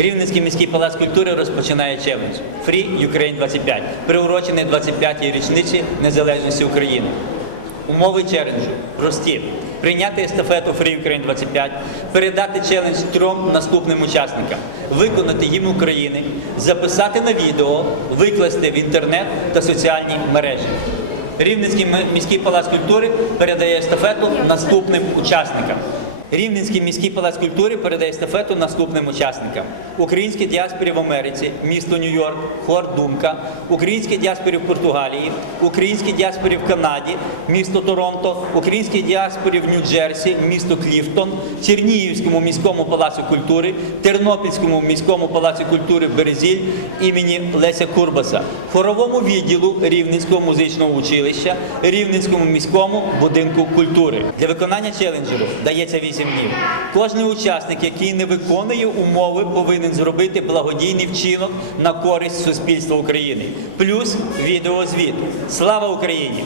Рівненський міський палац культури розпочинає челендж Free Ukraine 25, приурочений 25-й річниці незалежності України. Умови челенджу прості. Прийняти естафету Free Ukraine 25, передати челендж трьом наступним учасникам, виконати їм України, записати на відео, викласти в інтернет та соціальні мережі. Рівненський міський палац культури передає естафету наступним учасникам. Рівненський міський палац культури передає естафету наступним учасникам: Українській діаспорі в Америці, місто Нью-Йорк, хор Думка, Українській діаспорі в Португалії, Українській діаспорі в Канаді, місто Торонто, Українській діаспорі в Нью-Джерсі, місто Кліфтон, Чернігівському міському палацу культури, Тернопільському міському палаці культури Березіль імені Леся Курбаса, хоровому відділу Рівненського музичного училища, Рівненському міському будинку культури. Для виконання челенджеру дається 8 днів. Кожний учасник, який не виконує умови, повинен зробити благодійний вчинок на користь суспільства України. Плюс відеозвіт. Слава Україні!